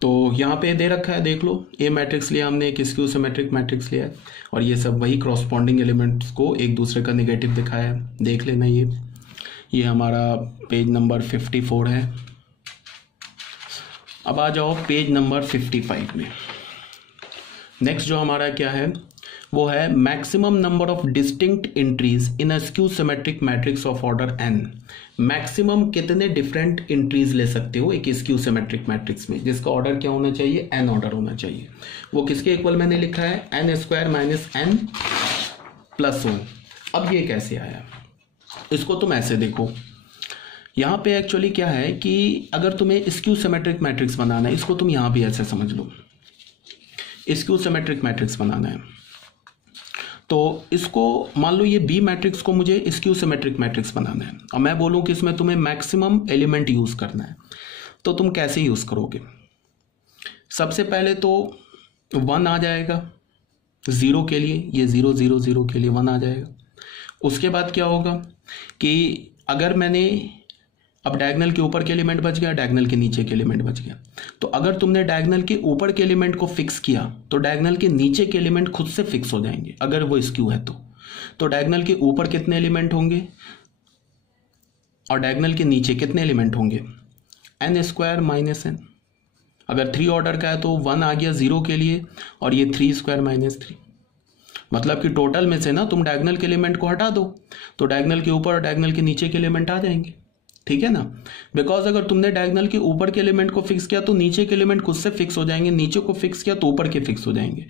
तो यहाँ पे दे रखा है, देख लो, ए मैट्रिक्स लिया हमने, एक स्क्यू सिमेट्रिक मैट्रिक्स लिया है, और ये सब वही क्रॉसपॉन्डिंग एलिमेंट्स को एक दूसरे का नेगेटिव दिखाया है, देख लेना। ये हमारा पेज नंबर 54 है। अब आ जाओ पेज नंबर 55 में। नेक्स्ट जो हमारा क्या है वो है maximum number of distinct entries in a skew symmetric matrix of order n। Maximum कितने डिफरेंट एंट्रीज ले सकते हो एक स्क्यू सिमेट्रिक मैट्रिक्स में, जिसका ऑर्डर क्या होना चाहिए, n ऑर्डर होना चाहिए। वो किसके इक्वल मैंने लिखा है, n square minus n plus 1। अब ये कैसे आया, इसको तुम ऐसे देखो, यहाँ पे एक्चुअली क्या है कि अगर तुम्हें स्क्यू सिमेट्रिक मैट्रिक्स बनाना है, इसको तुम यहाँ भी ऐसे समझ लो, स्क्यू सिमेट्रिक मैट्रिक्स बनाना है, तो इसको मान लो ये बी मैट्रिक्स को मुझे स्क्यू सिमेट्रिक मैट्रिक्स बनाना है, और मैं बोलूँ कि इसमें तुम्हें मैक्सिमम एलिमेंट यूज़ करना है, तो तुम कैसे यूज़ करोगे। सबसे पहले तो 1 आ जाएगा 0 के लिए, ये 0 0 0 के लिए 1 आ जाएगा। उसके बाद क्या होगा कि अगर मैंने, अब डायगोनल के ऊपर के एलिमेंट बच गया, डायगोनल के नीचे के एलिमेंट बच गया, तो अगर तुमने डायगोनल के ऊपर के एलिमेंट को फिक्स किया तो डायगोनल के नीचे के एलिमेंट खुद से फिक्स हो जाएंगे अगर वो स्क्यू है तो डायगोनल के ऊपर कितने एलिमेंट होंगे और डायगोनल के नीचे कितने एलिमेंट होंगे, n स्क्वायर माइनस n। अगर 3 ऑर्डर का है तो 1 आ गया 0 के लिए, और ये 3 स्क्वायर माइनस 3, मतलब कि टोटल में से ना तुम डायगोनल के एलिमेंट को हटा दो तो डायगोनल के ऊपर और डायगोनल के नीचे के एलिमेंट आ जाएंगे, ठीक है ना। बिकॉज अगर तुमने डायगोनल के ऊपर के एलिमेंट को फिक्स किया तो नीचे के एलिमेंट खुद से फिक्स हो जाएंगे, नीचे को फिक्स किया तो ऊपर के फिक्स हो जाएंगे।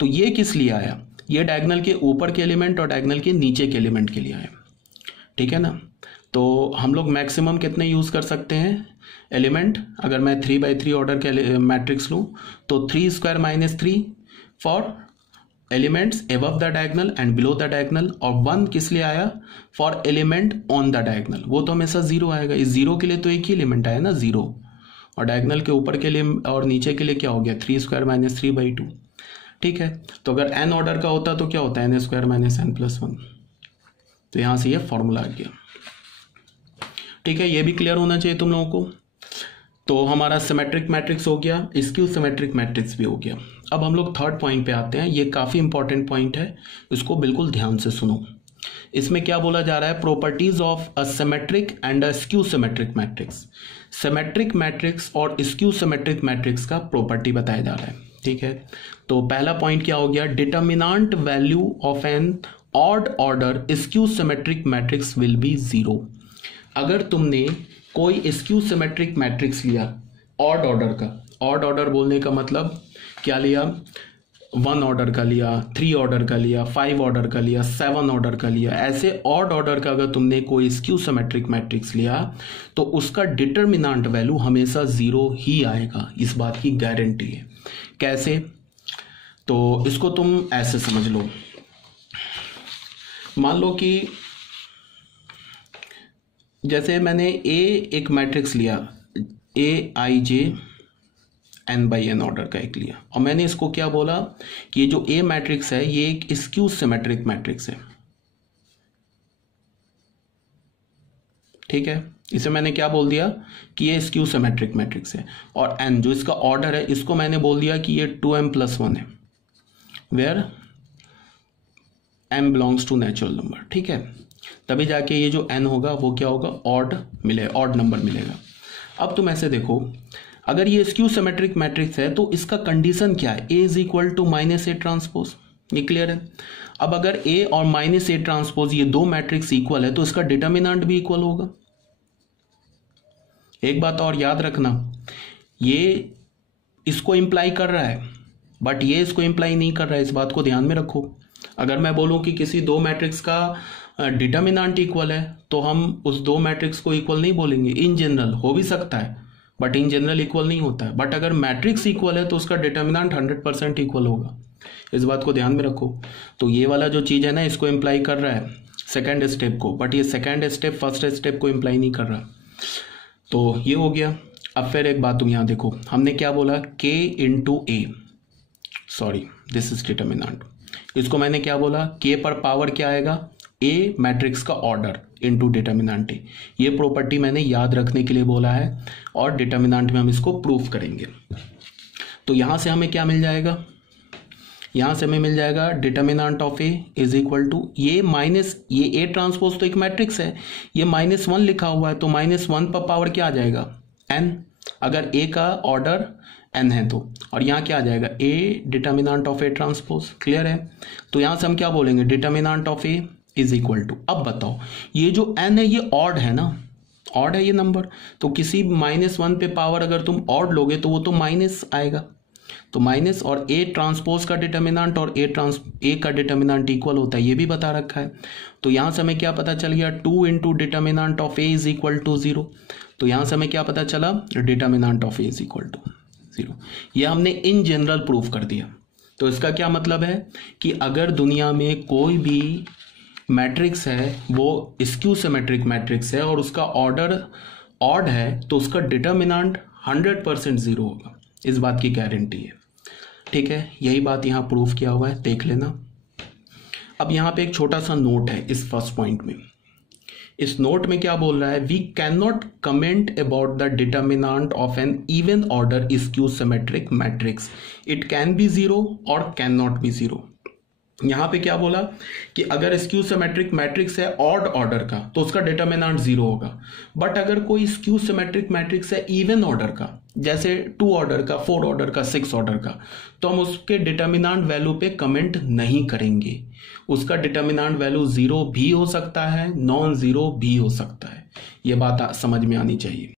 तो ये किस लिए आया, ये डायगोनल के ऊपर के एलिमेंट और डायगोनल के नीचे के एलिमेंट के लिए आया, ठीक है ना। तो हम लोग मैक्सिमम कितने यूज कर सकते हैं एलिमेंट, अगर मैं 3x3 ऑर्डर के मैट्रिक्स लूँ तो 3 square minus 3 for elements above the diagonal and below the diagonal, और 1 किस लिए आया, for element on the diagonal, वो तो हमेशा 0 आएगा। इस 0 के लिए तो एक ही एलिमेंट आया ना 0, और डायगोनल के ऊपर के लिए और नीचे के लिए क्या हो गया 3 स्क्वायर माइनस 3/2, ठीक है। तो अगर n ऑर्डर का होता तो क्या होता है n square minus n plus 1, तो यहाँ से ये फॉर्मूला आ गया, ठीक है। ये भी क्लियर होना चाहिए तुम लोगों को। तो हमारा सिमेट्रिक मैट्रिक्स हो गया, स्क्यू सिमेट्रिक मैट्रिक्स भी हो गया। अब हम लोग थर्ड पॉइंट पे आते हैं, ये काफ़ी इंपॉर्टेंट पॉइंट है, इसको बिल्कुल ध्यान से सुनो। इसमें क्या बोला जा रहा है, properties of a symmetric and a skew symmetric matrix. Symmetric matrix और स्क्यू सिमेट्रिक मैट्रिक्स का प्रॉपर्टी बताया जा रहा है, ठीक है। तो पहला पॉइंट क्या हो गया, determinant value of an odd order skew symmetric matrix will be 0। अगर तुमने कोई स्क्यू सिमेट्रिक मैट्रिक्स लिया ऑड ऑर्डर का, ऑड ऑर्डर बोलने का मतलब क्या लिया, 1 ऑर्डर का लिया, 3 ऑर्डर का लिया, 5 ऑर्डर का लिया, 7 ऑर्डर का लिया, ऐसे ऑड ऑर्डर का अगर तुमने कोई स्क्यू सिमेट्रिक मैट्रिक्स लिया तो उसका डिटर्मिनेंट वैल्यू हमेशा 0 ही आएगा, इस बात की गारंटी है। कैसे, तो इसको तुम ऐसे समझ लो, मान लो कि जैसे मैंने एक मैट्रिक्स लिया Aij n/n ऑर्डर का एक लिया, और मैंने इसको क्या बोला कि ये जो A मैट्रिक्स है ये एक स्क्यू सिमेट्रिक मैट्रिक्स है, ठीक है। इसे मैंने क्या बोल दिया कि ये स्क्यू सिमेट्रिक मैट्रिक्स है, और n जो इसका ऑर्डर है इसको मैंने बोल दिया कि ये 2m+1 है, where m belongs to natural number, ठीक है। तभी जाके ये जो n होगा वो क्या होगा, ऑड नंबर मिलेगा। अब तुम ऐसे देखो, अगर ये स्क्यू सिमेट्रिक मैट्रिक्स है तो इसका कंडीशन क्या है, a is equal to -a transpose, ये क्लियर है। अब अगर a और -a ट्रांसपोज ये दो मैट्रिक्स इक्वल है तो इसका डिटर्मिनेंट भी इक्वल होगा। एक बात और याद रखना, ये इसको इंप्लाई कर रहा है बट ये इसको इंप्लाई नहीं कर रहा है, इस बात को ध्यान में रखो। अगर मैं बोलूं कि किसी दो मैट्रिक्स का डिटर्मिनेंट इक्वल है तो हम उस दो मैट्रिक्स को इक्वल नहीं बोलेंगे, इन जनरल हो भी सकता है बट इन जनरल इक्वल नहीं होता है। बट अगर मैट्रिक्स इक्वल है तो उसका डिटर्मिनेंट 100% इक्वल होगा, इस बात को ध्यान में रखो। तो ये वाला जो चीज़ है ना, इसको इम्प्लाई कर रहा है सेकेंड स्टेप को, बट ये सेकेंड स्टेप फर्स्ट स्टेप को इम्प्लाई नहीं कर रहा। तो ये हो गया। अब फिर एक बात तुम यहाँ देखो, हमने क्या बोला, k into A, sorry this is determinant, इसको मैंने क्या बोला, k पर पावर क्या आएगा, a मैट्रिक्स का ऑर्डर इंटू डिटर्मिनेंट ए। ये प्रॉपर्टी मैंने याद रखने के लिए बोला है और डिटर्मिनेंट में हम इसको प्रूफ करेंगे। तो यहां से हमें क्या मिल जाएगा, यहां से हमें मिल जाएगा determinant of A is equal to ये माइनस ये ए ट्रांसपोज तो एक मैट्रिक्स है, ये -1 लिखा हुआ है तो -1 पर पावर क्या आ जाएगा एन, अगर ए का ऑर्डर एन है तो, और यहाँ क्या आ जाएगा A determinant of A transpose. Clear है? तो यहां से हम क्या बोलेंगे determinant of A is equal to, अब बताओ ये जो एन है ये ऑड है ना, ऑड है ये नंबर, तो किसी -1 पे पावर अगर तुम ऑड लोगे तो वो तो माइनस आएगा, तो माइनस, और ए ट्रांसपोज का डिटर्मिनेंट और ए का डिटर्मिनेंट इक्वल होता है ये भी बता रखा है। तो यहां से हमें क्या पता चल गया 2 into determinant of A is equal to 0। तो यहां से हमें क्या पता चला determinant of A is equal to 0। ये हमने इन जनरल प्रूफ कर दिया। तो इसका क्या मतलब है कि अगर दुनिया में कोई भी मैट्रिक्स है वो स्क्यू सिमेट्रिक मैट्रिक्स है और उसका ऑर्डर ऑड है तो उसका डिटर्मिनेंट 100% 0 होगा, इस बात की गारंटी है। ठीक है, यही बात यहाँ प्रूफ किया हुआ है, देख लेना। अब यहाँ पे एक छोटा सा नोट है इस फर्स्ट पॉइंट में। इस नोट में क्या बोल रहा है, we can not comment about the determinant of an even order skew symmetric matrix, it can be 0 और कैन नॉट बी 0। यहां पे क्या बोला कि अगर स्क्यू सिमेट्रिक मैट्रिक्स है ऑड ऑर्डर का तो उसका डिटर्मिनेंट 0 होगा, बट अगर कोई स्क्यू सिमेट्रिक मैट्रिक्स है इवन ऑर्डर का, जैसे 2 ऑर्डर का, 4 ऑर्डर का, 6 ऑर्डर का, तो हम उसके डिटर्मिनेंट वैल्यू पे कमेंट नहीं करेंगे। उसका डिटर्मिनेंट वैल्यू 0 भी हो सकता है, नॉन 0 भी हो सकता है। यह बात समझ में आनी चाहिए।